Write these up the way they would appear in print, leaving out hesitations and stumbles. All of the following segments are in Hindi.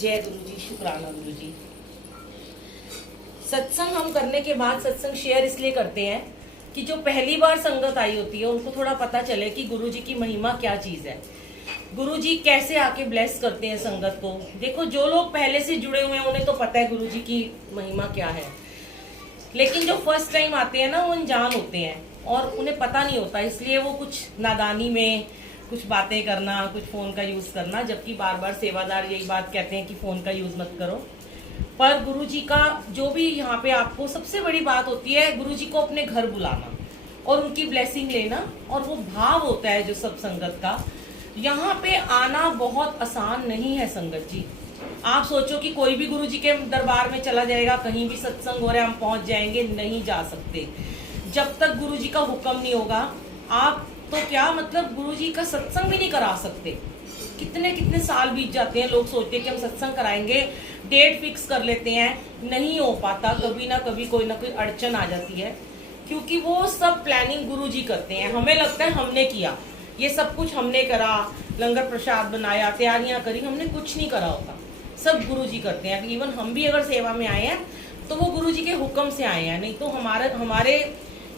जय गुरु जी, शुक्राना गुरु जी। सत्संग हम करने के बाद सत्संग शेयर इसलिए करते हैं कि जो पहली बार संगत आई होती है उनको थोड़ा पता चले कि गुरु जी की महिमा क्या चीज है, गुरु जी कैसे आके ब्लेस करते हैं संगत को। देखो, जो लोग पहले से जुड़े हुए हैं उन्हें तो पता है गुरु जी की महिमा क्या है, लेकिन जो फर्स्ट टाइम आते हैं ना, वो अनजान होते हैं और उन्हें पता नहीं होता, इसलिए वो कुछ नादानी में कुछ बातें करना, कुछ फोन का यूज करना, जबकि बार बार सेवादार यही बात कहते हैं कि फोन का यूज मत करो। पर गुरु जी का जो भी यहाँ पे आपको सबसे बड़ी बात होती है, गुरु जी को अपने घर बुलाना और उनकी ब्लेसिंग लेना, और वो भाव होता है जो सब संगत का। यहाँ पे आना बहुत आसान नहीं है संगत जी। आप सोचो कि कोई भी गुरु जी के दरबार में चला जाएगा, कहीं भी सत्संग हो रहा है हम पहुंच जाएंगे, नहीं जा सकते जब तक गुरु जी का हुक्म नहीं होगा। आप तो क्या मतलब गुरु जी का सत्संग भी नहीं करा सकते। कितने कितने साल बीत जाते हैं, लोग सोचते हैं कि हम सत्संग कराएंगे, डेट फिक्स कर लेते हैं, नहीं हो पाता। कभी ना कभी कोई ना कोई अड़चन आ जाती है, क्योंकि वो सब प्लानिंग गुरु जी करते हैं। हमें लगता है हमने किया, ये सब कुछ हमने करा, लंगर प्रसाद बनाया, तैयारियां करी, हमने कुछ नहीं करा होता, सब गुरु जी करते हैं। इवन हम भी अगर सेवा में आए हैं तो वो गुरु जी के हुक्म से आए हैं, नहीं तो हमारे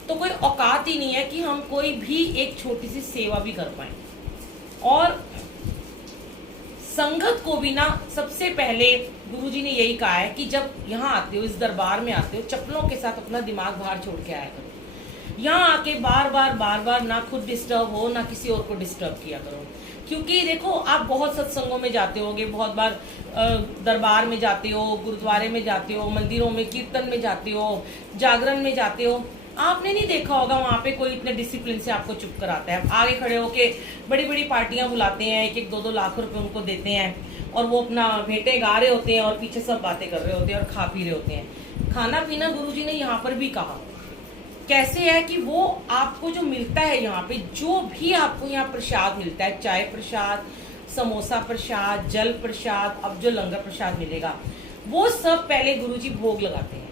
तो कोई औकात ही नहीं है कि हम कोई भी एक छोटी सी सेवा भी कर पाए। और संगत को भी ना, सबसे पहले गुरुजी ने यही कहा है कि जब यहाँ आते हो, इस दरबार में आते हो, चप्पलों के साथ अपना दिमाग बाहर छोड़ के आया करो। यहाँ आके बार बार ना खुद डिस्टर्ब हो, ना किसी और को डिस्टर्ब किया करो। क्योंकि देखो, आप बहुत सत्संगों में जाते होगे, बहुत बार दरबार में जाते हो, गुरुद्वारे में जाते हो, मंदिरों में कीर्तन में जाते हो, जागरण में जाते हो, आपने नहीं देखा होगा वहां पे कोई इतने डिसिप्लिन से आपको चुप कराता है। आगे खड़े होके बड़ी बड़ी पार्टियां बुलाते हैं, 1-2 लाख रुपए उनको देते हैं और वो अपना भेंटे गा रहे होते हैं और पीछे सब बातें कर रहे होते हैं और खा पी रहे होते हैं। खाना पीना गुरुजी ने यहाँ पर भी कहा कैसे है कि वो आपको जो मिलता है यहाँ पे, जो भी आपको यहाँ प्रसाद मिलता है, चाय प्रसाद, समोसा प्रसाद, जल प्रसाद, अब जो लंगर प्रसाद मिलेगा, वो सब पहले गुरुजी भोग लगाते हैं।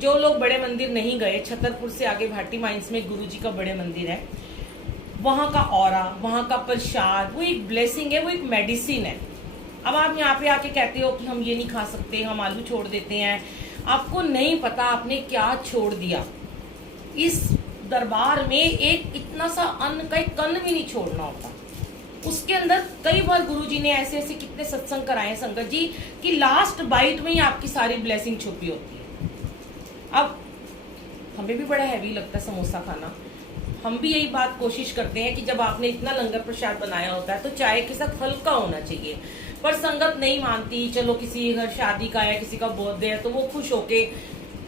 जो लोग बड़े मंदिर नहीं गए, छतरपुर से आगे भाटी माइंस में गुरुजी का बड़े मंदिर है, वहां का ऑरा, वहां का प्रसाद, वो एक ब्लेसिंग है, वो एक मेडिसिन है। अब आप यहाँ पे आके कहते हो कि हम ये नहीं खा सकते, हम आलू छोड़ देते हैं, आपको नहीं पता आपने क्या छोड़ दिया। इस दरबार में एक इतना सा अन्न का एक कण भी नहीं छोड़ना होता। उसके अंदर कई बार गुरुजी ने ऐसे ऐसे कितने सत्संग कराए संगत जी कि लास्ट बाइट में ही आपकी सारी ब्लेसिंग छुपी होती है। अब हमें भी बड़ा हैवी लगता है समोसा खाना, हम भी यही बात कोशिश करते हैं कि जब आपने इतना लंगर प्रसाद बनाया होता है तो चाय के साथ हल्का होना चाहिए, पर संगत नहीं मानती। चलो किसी घर शादी का है, किसी का बर्थडे है, तो वो खुश होके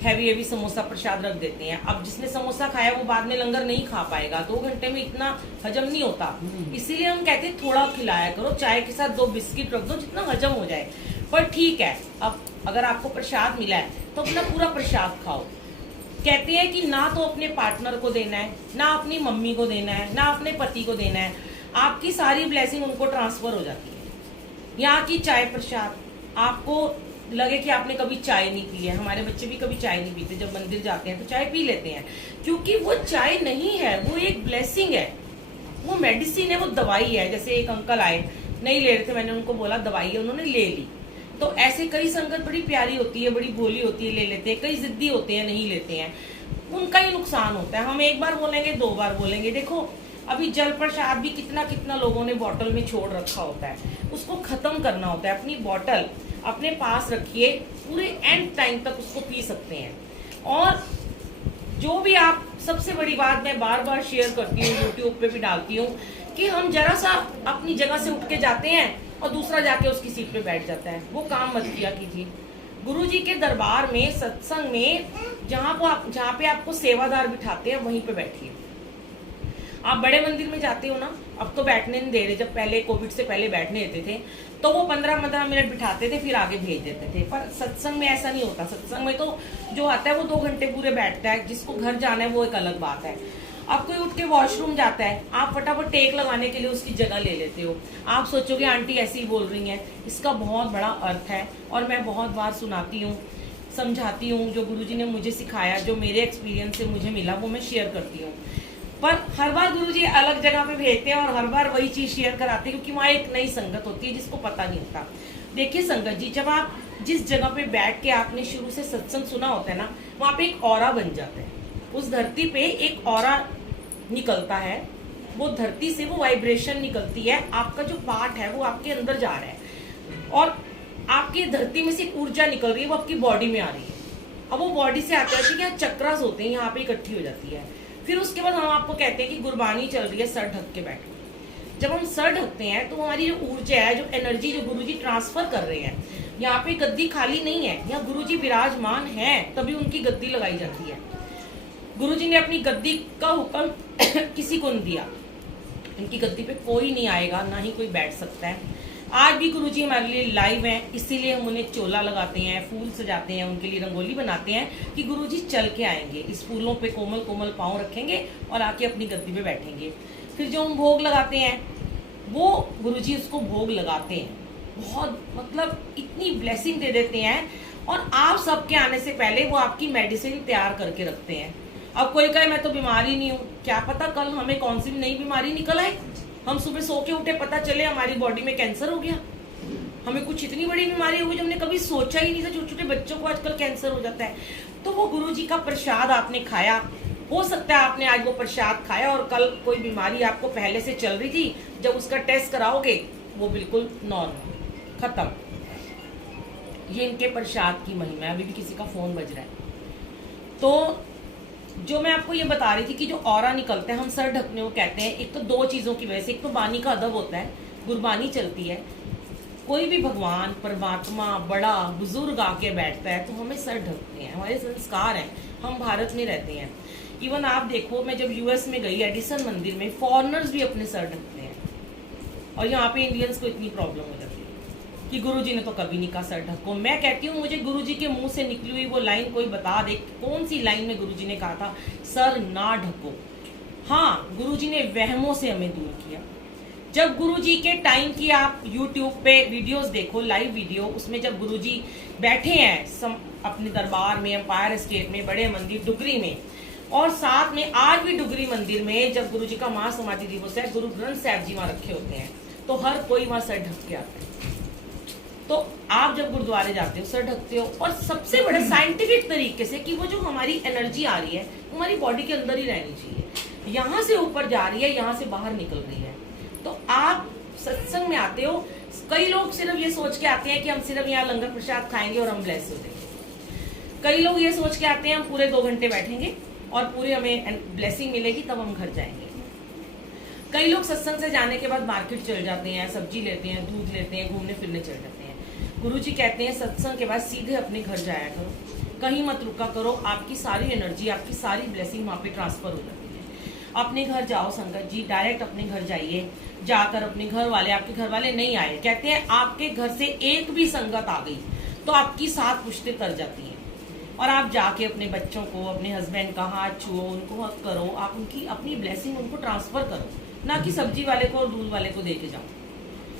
हैवी समोसा प्रसाद रख देते हैं। अब जिसने समोसा खाया वो बाद में लंगर नहीं खा पाएगा, 2 घंटे में इतना हजम नहीं होता, इसीलिए हम कहते हैं थोड़ा खिलाया करो, चाय के साथ 2 बिस्किट रख दो जितना हजम हो जाए। पर ठीक है, अब अगर आपको प्रसाद मिला है तो अपना पूरा प्रसाद खाओ। कहते हैं कि ना तो अपने पार्टनर को देना है, ना अपनी मम्मी को देना है, ना अपने पति को देना है, आपकी सारी ब्लेसिंग उनको ट्रांसफर हो जाती है। यहाँ की चाय प्रसाद, आपको लगे कि आपने कभी चाय नहीं पी है, हमारे बच्चे भी कभी चाय नहीं पीते, जब मंदिर जाते हैं तो चाय पी लेते हैं, क्योंकि वो चाय नहीं है, वो एक ब्लेसिंग है, वो मेडिसिन है, वो दवाई है। जैसे एक अंकल आए, नहीं ले रहे थे, मैंने उनको बोला दवाई है, उन्होंने ले ली। तो ऐसे कई संगत बड़ी प्यारी होती है, बड़ी भोली होती है, ले लेते हैं, कई जिद्दी होते हैं, नहीं लेते हैं, उनका ही नुकसान होता है। हम एक बार बोलेंगे, 2 बार बोलेंगे। देखो, अभी जल प्रसाद भी कितना कितना लोगों ने बॉटल में छोड़ रखा होता है, उसको खत्म करना होता है। अपनी बॉटल अपने पास रखिए, पूरे एंड टाइम तक उसको पी सकते हैं। और जो भी आप, सबसे बड़ी बात मैं बार बार शेयर करती हूँ, यूट्यूब पे भी डालती हूँ, कि हम जरा सा अपनी जगह से उठ के जाते हैं और दूसरा जाके उसकी सीट पे बैठ जाता है, वो काम मत किया कीजिए। गुरु जी के दरबार में, सत्संग में, जहाँ पे आपको सेवादार बिठाते हैं वहीं पे बैठिए। आप बड़े मंदिर में जाते हो ना, अब तो बैठने नहीं दे रहे, जब पहले कोविड से पहले बैठने देते थे तो वो 15-15 मिनट बिठाते थे, फिर आगे भेज देते थे। पर सत्संग में ऐसा नहीं होता। सत्संग में तो जो आता है वो 2 घंटे पूरे बैठता है, जिसको घर जाना है वो एक अलग बात है। अब कोई उठ के वॉशरूम जाता है, आप फटाफट टेक लगाने के लिए उसकी जगह ले लेते हो। आप सोचोगे आंटी ऐसी ही बोल रही हैं, इसका बहुत बड़ा अर्थ है और मैं बहुत बार सुनाती हूँ, समझाती हूँ। जो गुरुजी ने मुझे सिखाया, जो मेरे एक्सपीरियंस से मुझे मिला, वो मैं शेयर करती हूँ। पर हर बार गुरुजी अलग जगह पे भेजते हैं और हर बार वही चीज शेयर कराते हैं, क्योंकि वहाँ एक नई संगत होती है जिसको पता नहीं होता। देखिए संगत जी, जब आप जिस जगह पे बैठ के आपने शुरू से सत्संग सुना होता है ना, वहाँ पे एक ऑरा बन जाता है। उस धरती पे एक ऑरा निकलता है, वो धरती से वो वाइब्रेशन निकलती है, आपका जो पार्ट है वो आपके अंदर जा रहा है और आपकी धरती में से एक ऊर्जा निकल रही है, वो आपकी बॉडी में आ रही है। अब वो बॉडी से आते हैं, यहाँ चक्रास होते हैं, यहाँ पे इकट्ठी हो जाती है। फिर उसके बाद हम आपको कहते हैं कि गुरबानी चल रही है, सर ढक के बैठो। जब हम सर ढकते हैं तो हमारी जो ऊर्जा है, जो एनर्जी जो गुरुजी ट्रांसफर कर रहे हैं, यहाँ पे गद्दी खाली नहीं है, यहाँ गुरुजी विराजमान है, तभी उनकी गद्दी लगाई जाती है। गुरुजी ने अपनी गद्दी का हुक्म किसी को नहीं दिया, इनकी गद्दी पे कोई नहीं आएगा, ना ही कोई बैठ सकता है। आज भी गुरुजी हमारे लिए लाइव हैं, इसीलिए हम उन्हें चोला लगाते हैं, फूल सजाते हैं, उनके लिए रंगोली बनाते हैं कि गुरुजी चल के आएंगे, इस फूलों पे कोमल कोमल पाँव रखेंगे और आके अपनी गद्दी पे बैठेंगे। फिर जो हम भोग लगाते हैं वो गुरुजी उसको भोग लगाते हैं, बहुत मतलब इतनी ब्लेसिंग दे देते हैं। और आप सबके आने से पहले वो आपकी मेडिसिन तैयार करके रखते हैं। अब कोई कहे मैं तो बीमार ही नहीं हूँ, क्या पता कल हमें कौन सी नई बीमारी निकल आए। हम सुबह सो के उठे, पता चले हमारी बॉडी में कैंसर हो गया, हमें कुछ इतनी बड़ी बीमारी हो गई जो हमने कभी सोचा ही नहीं था। छोटे छोटे बच्चों को आजकल कैंसर हो जाता है। तो वो गुरुजी का प्रसाद आपने खाया, हो सकता है आपने आज वो प्रसाद खाया और कल कोई बीमारी आपको पहले से चल रही थी, जब उसका टेस्ट कराओगे वो बिल्कुल नॉर्मल, खत्म। ये इनके प्रसाद की महिमा है। अभी भी किसी का फोन बज रहा है। तो जो मैं आपको ये बता रही थी कि जो ऑरा निकलता है, हम सर ढकने को कहते हैं, एक तो दो चीजों की वजह से। एक तो बानी का अदब होता है, गुरबानी चलती है, कोई भी भगवान परमात्मा बड़ा बुजुर्ग आके बैठता है तो हमें सर ढकते हैं, हमारे संस्कार हैं, हम भारत में रहते हैं। इवन आप देखो, मैं जब यूएस में गई एडिसन मंदिर में, फॉरेनर्स भी अपने सर ढकते हैं और यहाँ पे इंडियंस को इतनी प्रॉब्लम हो जाती है कि गुरुजी ने तो कभी नहीं कहा सर ढको। मैं कहती हूँ मुझे गुरुजी के मुंह से निकली हुई वो लाइन कोई बता दे, कौन सी लाइन में गुरुजी ने कहा था सर ना ढको। हाँ, गुरुजी ने वहमों से हमें दूर किया। जब गुरुजी के टाइम की आप यूट्यूब पे वीडियोस देखो, लाइव वीडियो, उसमें जब गुरुजी बैठे हैं अपने दरबार में, एम्पायर स्टेट में, बड़े मंदिर डुगरी में, और साथ में आज भी डुगरी मंदिर में जब गुरुजी का महासमाधि दिवस है, गुरु ग्रंथ साहब जी वहां रखे होते हैं, तो हर कोई वहां सर ढक के आता है। तो आप जब गुरुद्वारे जाते हो सर ढकते हो, और सबसे बड़ा साइंटिफिक तरीके से कि वो जो हमारी एनर्जी आ रही है हमारी बॉडी के अंदर ही रहनी चाहिए, यहाँ से ऊपर जा रही है, यहाँ से बाहर निकल रही है। तो आप सत्संग में आते हो, कई लोग सिर्फ ये सोच के आते हैं कि हम सिर्फ यहाँ लंगर प्रसाद खाएंगे और हम ब्लेस हो जाएंगे। कई लोग ये सोच के आते हैं हम पूरे 2 घंटे बैठेंगे और पूरे हमें ब्लेसिंग मिलेगी तब हम घर जाएंगे। कई लोग सत्संग से जाने के बाद मार्केट चल जाते हैं, सब्जी लेते हैं, दूध लेते हैं, घूमने फिरने चल जाते हैं। गुरुजी कहते हैं सत्संग के बाद सीधे अपने घर जाया करो, कहीं मत रुका करो, आपकी सारी एनर्जी, आपकी सारी ब्लेसिंग वहाँ पे ट्रांसफर हो जाती है। अपने घर जाओ संगत जी, डायरेक्ट अपने घर जाइए, जाकर अपने घर वाले, आपके घर वाले नहीं आए, कहते हैं आपके घर से एक भी संगत आ गई तो आपकी 7 पुश्तें तर जाती हैं। और आप जाके अपने बच्चों को, अपने हस्बैंड का हाथ छुओ, उनको हक करो, आप उनकी अपनी ब्लेसिंग उनको ट्रांसफर करो, ना कि सब्जी वाले को और दूध वाले को दे के जाओ।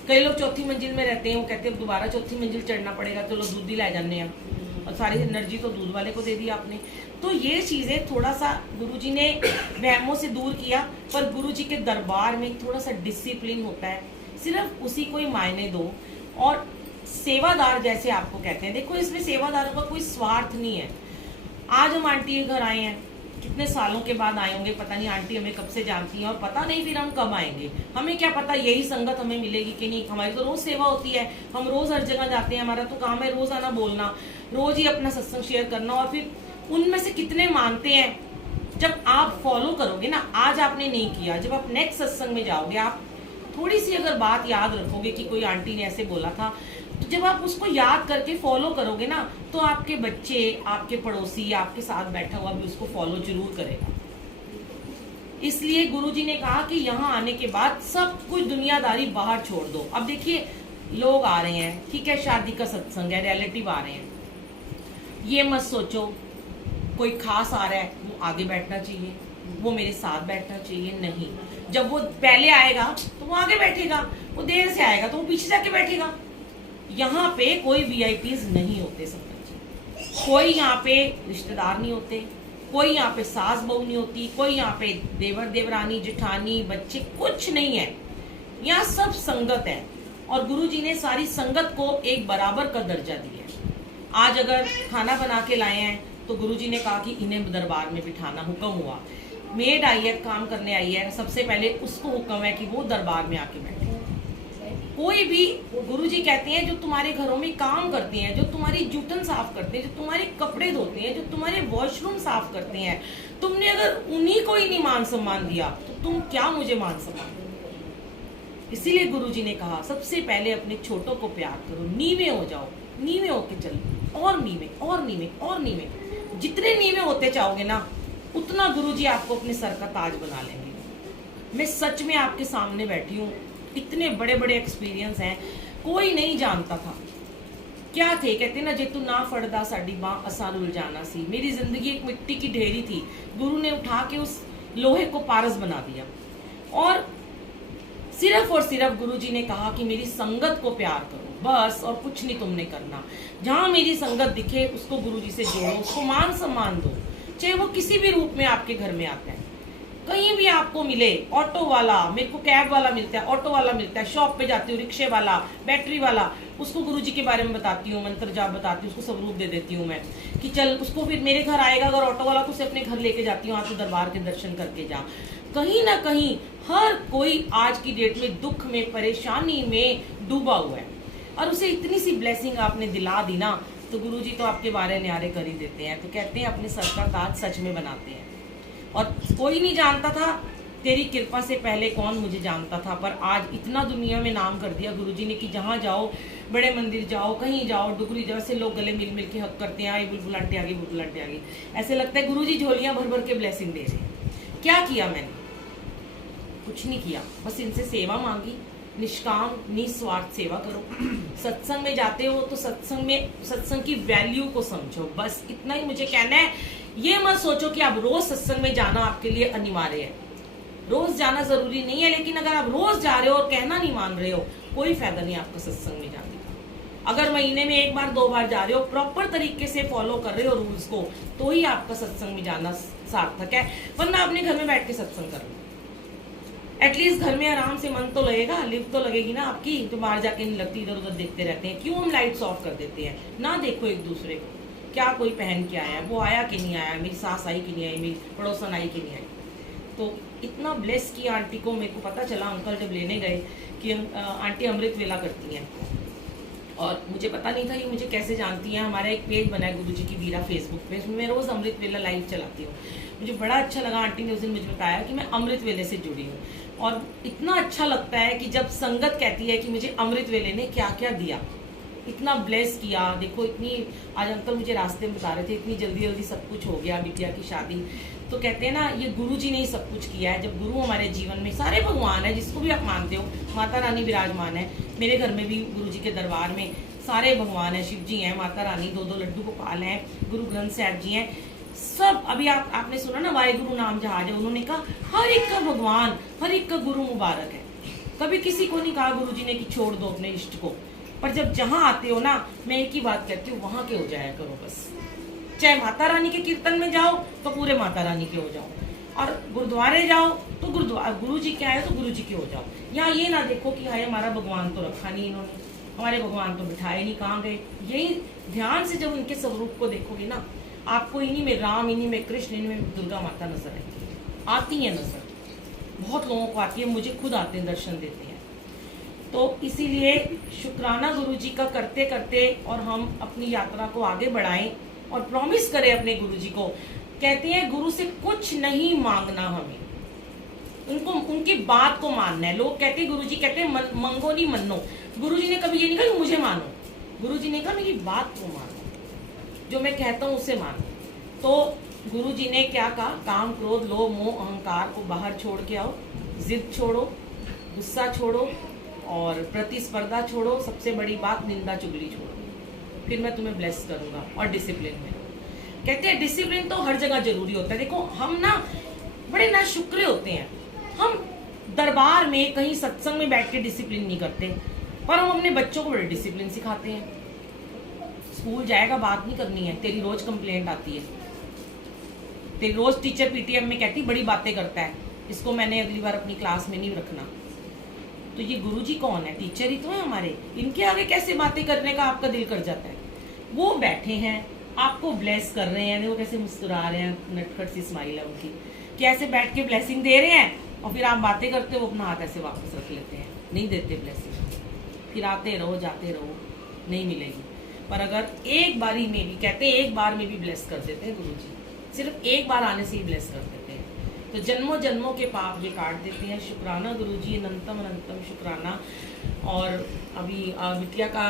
कई लोग 4थी मंजिल में रहते हैं, वो कहते हैं दोबारा 4थी मंजिल चढ़ना पड़ेगा, चलो दूध ही ला जाने हैं, और सारी एनर्जी तो दूध वाले को दे दी आपने। तो ये चीजें थोड़ा सा गुरुजी ने वहमों से दूर किया, पर गुरुजी के दरबार में थोड़ा सा डिसिप्लिन होता है, सिर्फ उसी को ही मायने दो। और सेवादार जैसे आपको कहते हैं, देखो इसमें सेवादारों का कोई स्वार्थ नहीं है। आज हम आंटी के घर आए हैं, कितने सालों के बाद आए होंगे, पता नहीं आंटी हमें कब से जानती हैं और पता नहीं फिर हम कब आएंगे, हमें क्या पता यही संगत हमें मिलेगी कि नहीं। हमारी तो रोज सेवा होती है, हम रोज हर जगह जाते हैं, हमारा तो काम है रोज आना, बोलना, रोज ही अपना सत्संग शेयर करना। और फिर उनमें से कितने मानते हैं, जब आप फॉलो करोगे ना, आज आपने नहीं किया, जब आप नेक्स्ट सत्संग में जाओगे, आप थोड़ी सी अगर बात याद रखोगे कि कोई आंटी ने ऐसे बोला था, तो जब आप उसको याद करके फॉलो करोगे ना, तो आपके बच्चे, आपके पड़ोसी, आपके साथ बैठा हुआ भी उसको फॉलो जरूर करेगा। इसलिए गुरुजी ने कहा कि यहाँ आने के बाद सब कुछ दुनियादारी बाहर छोड़ दो। अब देखिए लोग आ रहे हैं, ठीक है, शादी का सत्संग है, रिलेटिव आ रहे हैं, ये मत सोचो कोई खास आ रहा है वो आगे बैठना चाहिए, वो मेरे साथ बैठना चाहिए, नहीं। जब वो पहले आएगा तो वो आगे बैठेगा, वो देर से आएगा तो वो पीछे जाके बैठेगा। यहाँ पे कोई वीआईपीज नहीं होते संगत जी, कोई यहाँ पे रिश्तेदार नहीं होते, कोई यहाँ पे सास बहू नहीं होती, कोई यहाँ पे देवर देवरानी जेठानी बच्चे कुछ नहीं है, यहाँ सब संगत है। और गुरुजी ने सारी संगत को एक बराबर का दर्जा दिया है। आज अगर खाना बना के लाए हैं तो गुरुजी ने कहा कि इन्हें दरबार में बिठाना, हुक्म हुआ। मेड आई है, काम करने आई है, सबसे पहले उसको हुक्म है कि वो दरबार में आके बैठे। कोई भी, गुरुजी कहते हैं जो तुम्हारे घरों में काम करते हैं, जो तुम्हारी जूठन साफ करते हैं, जो तुम्हारे कपड़े धोते हैं, जो तुम्हारे वॉशरूम साफ करते हैं, तुमने अगर उन्हीं को ही नहीं मान सम्मान दिया तो तुम क्या मुझे मान सम्मान दोगे? इसीलिए गुरुजी ने कहा सबसे पहले अपने छोटों को प्यार करो, नीवे हो जाओ, नीवे होके चलो, और नीवे और नीवे और नीवे। जितने नीवे होते चाहोगे ना उतना गुरुजी आपको अपने सर का ताज बना लेंगे। मैं सच में आपके सामने बैठी हूँ, इतने बड़े बड़े एक्सपीरियंस हैं। कोई नहीं जानता था क्या थे, कहते ना जे तू ना फड़दा साडी बाँ असा रुल जाना सी। मेरी जिंदगी एक मिट्टी की ढेरी थी, गुरु ने उठा के उस लोहे को पारस बना दिया। और सिर्फ गुरुजी ने कहा कि मेरी संगत को प्यार करो बस, और कुछ नहीं तुमने करना। जहां मेरी संगत दिखे उसको गुरुजी से जोड़ो, उसको मान सम्मान दो, चाहे वो किसी भी रूप में आपके घर में आता है। कहीं भी आपको मिले, ऑटो वाला, मेरे को कैब वाला मिलता है, ऑटो वाला मिलता है, शॉप पे जाती हूँ, रिक्शे वाला, बैटरी वाला, उसको गुरुजी के बारे में बताती हूँ, मंत्र जाप बताती हूँ, उसको स्वरूप दे देती हूँ मैं कि चल उसको फिर मेरे घर आएगा। अगर ऑटो वाला तो उसे अपने घर लेके जाती हूँ, तो दरबार के दर्शन करके जा। कहीं ना कहीं हर कोई आज की डेट में दुख में, परेशानी में डूबा हुआ है, और उसे इतनी सी ब्लेसिंग आपने दिला दी ना, तो गुरुजी तो आपके बारे न्यारे कर ही देते हैं। तो कहते हैं अपने सर का ताज सच में बनाते हैं। और कोई नहीं जानता था, तेरी कृपा से पहले कौन मुझे जानता था, पर आज इतना दुनिया में नाम कर दिया गुरुजी ने कि जहाँ जाओ, बड़े मंदिर जाओ, कहीं जाओ, डुगरी जाओ, से लोग गले मिल मिल के हक करते हैं, बुलबुल आंटी आ गई, बुलबुल आंटी आ गई। ऐसे लगता है गुरुजी झोलियां भर भर के ब्लेसिंग दे रहे हैं। क्या किया मैंने? कुछ नहीं किया, बस इनसे सेवा मांगी। निष्काम निस्वार्थ सेवा करो। सत्संग में जाते हो तो सत्संग की वैल्यू को समझो, बस इतना ही मुझे कहना है। ये मत सोचो कि आप रोज सत्संग में जाना आपके लिए अनिवार्य है। रोज जाना जरूरी नहीं है, लेकिन अगर आप रोज जा रहे हो और कहना नहीं मान रहे हो, कोई फायदा नहीं आपका सत्संग में जाने का। अगर महीने में 1 बार 2 बार जा रहे हो, प्रॉपर तरीके से फॉलो कर रहे हो रूल्स को, तो ही आपका सत्संग में जाना सार्थक है। वरना अपने घर में बैठ के सत्संग करो, एटलीस्ट घर में आराम से मन तो लगेगा, लिफ्ट तो लगेगी ना आपकी, तो बाहर जाके नहीं लगती, इधर उधर देखते रहते हैं। क्यों हम लाइट्स ऑफ कर देते हैं? ना देखो एक दूसरे को, क्या कोई पहन के आया, वो आया कि नहीं आया, मेरी सास आई कि नहीं आई, मेरी पड़ोसन आई कि नहीं आई। तो इतना ब्लेस किया आंटी को। मेरे को पता चला अंकल जब लेने गए कि आंटी अमृत वेला करती हैं, और मुझे पता नहीं था ये मुझे कैसे जानती हैं। हमारा एक पेज बना है गुरुजी की वीरा फेसबुक पे, मैं रोज अमृत वेला लाइव चलाती हूँ। मुझे बड़ा अच्छा लगा, आंटी ने उस दिन मुझे बताया कि मैं अमृत वेले से जुड़ी हूँ। और इतना अच्छा लगता है कि जब संगत कहती है कि मुझे अमृत वेले ने क्या क्या दिया, इतना ब्लेस किया। देखो इतनी, आज अंकल मुझे रास्ते में बता रहे थे, इतनी जल्दी जल्दी सब कुछ हो गया, बिटिया की शादी। तो कहते हैं ना, ये गुरुजी ने ही सब कुछ किया है। जब गुरु हमारे जीवन में, सारे भगवान है, जिसको भी आप मानते हो, माता रानी विराजमान है। मेरे घर में भी गुरुजी के दरबार में सारे भगवान है, शिव जी हैं, माता रानी, 2 लड्डू गोपाल हैं, गुरु ग्रंथ साहब जी हैं, सब। अभी आपने सुना ना, वाहिगुरु नाम जहाज है, उन्होंने कहा हर एक का भगवान, हर एक का गुरु मुबारक है। कभी किसी को नहीं कहा गुरुजी ने कि छोड़ दो अपने इष्ट को। पर जब जहां आते हो ना, मैं एक ही बात कहती हूँ, वहां के हो जाया करो बस। चाहे माता रानी के कीर्तन में जाओ तो पूरे माता रानी के हो जाओ, और गुरुद्वारे जाओ तो गुरु जी के आए तो गुरु जी के हो जाओ। यहाँ ये ना देखो कि हाय हमारा भगवान तो रखा नहीं इन्होंने, हमारे भगवान तो बिठाए नहीं, कहाँ गए। यही ध्यान से जब उनके स्वरूप को देखोगे ना, आपको इन्हीं में राम, इन्हीं में कृष्ण, इन्हीं में दुर्गा माता नजर आती है नजर। बहुत लोगों को आती है, मुझे खुद आते हैं, दर्शन देते हैं। तो इसीलिए शुक्राना गुरुजी का करते करते, और हम अपनी यात्रा को आगे बढ़ाएं और प्रॉमिस करें अपने गुरुजी को। कहते हैं गुरु से कुछ नहीं मांगना, हमें उनको, उनकी बात को मानना है। लोग कहते हैं, गुरुजी कहते हैं मंगो नहीं मनो। गुरुजी ने कभी ये नहीं कहा मुझे मानो, गुरुजी ने कहा मेरी बात को मानो, जो मैं कहता हूँ उसे मानो। तो गुरुजी ने क्या कहा, काम क्रोध लोभ मोह अहंकार को बाहर छोड़ के आओ, जिद छोड़ो, गुस्सा छोड़ो, और प्रतिस्पर्धा छोड़ो, सबसे बड़ी बात निंदा चुगली छोड़ो, फिर मैं तुम्हें ब्लेस करूंगा। और डिसिप्लिन में, कहते हैं डिसिप्लिन तो हर जगह जरूरी होता है। देखो हम ना बड़े ना शुक्र होते हैं, हम दरबार में कहीं सत्संग में बैठ के डिसिप्लिन नहीं करते, पर हम अपने बच्चों को बड़े डिसिप्लिन सिखाते हैं। स्कूल जाएगा, बात नहीं करनी है, तेरी रोज कंप्लेंट आती है, तो रोज टीचर पीटीएम में कहती बड़ी बातें करता है, इसको मैंने अगली बार अपनी क्लास में नहीं रखना। तो ये गुरुजी कौन है? टीचर ही तो है हमारे, इनके आगे कैसे बातें करने का आपका दिल कर जाता है? वो बैठे हैं, आपको ब्लेस कर रहे हैं, वो कैसे मुस्कुरा रहे हैं, नटखट सी स्माइल है उनकी, कैसे बैठ के ब्लेसिंग दे रहे हैं, और फिर आप बातें करते हो, अपना हाथ ऐसे वापस रख लेते हैं, नहीं देते ब्लेसिंग, फिर आते रहो जाते रहो, नहीं मिलेगी। पर अगर एक बारी में भी, कहते हैं एक बार में भी ब्लेस कर देते हैं गुरुजी, सिर्फ एक बार आने से ही ब्लेस कर देते हैं, तो जन्मों जन्मों के पाप ये काट देते हैं। शुक्राना गुरुजी, अनंतम अनंतम शुक्राना। और अभी बिटिया का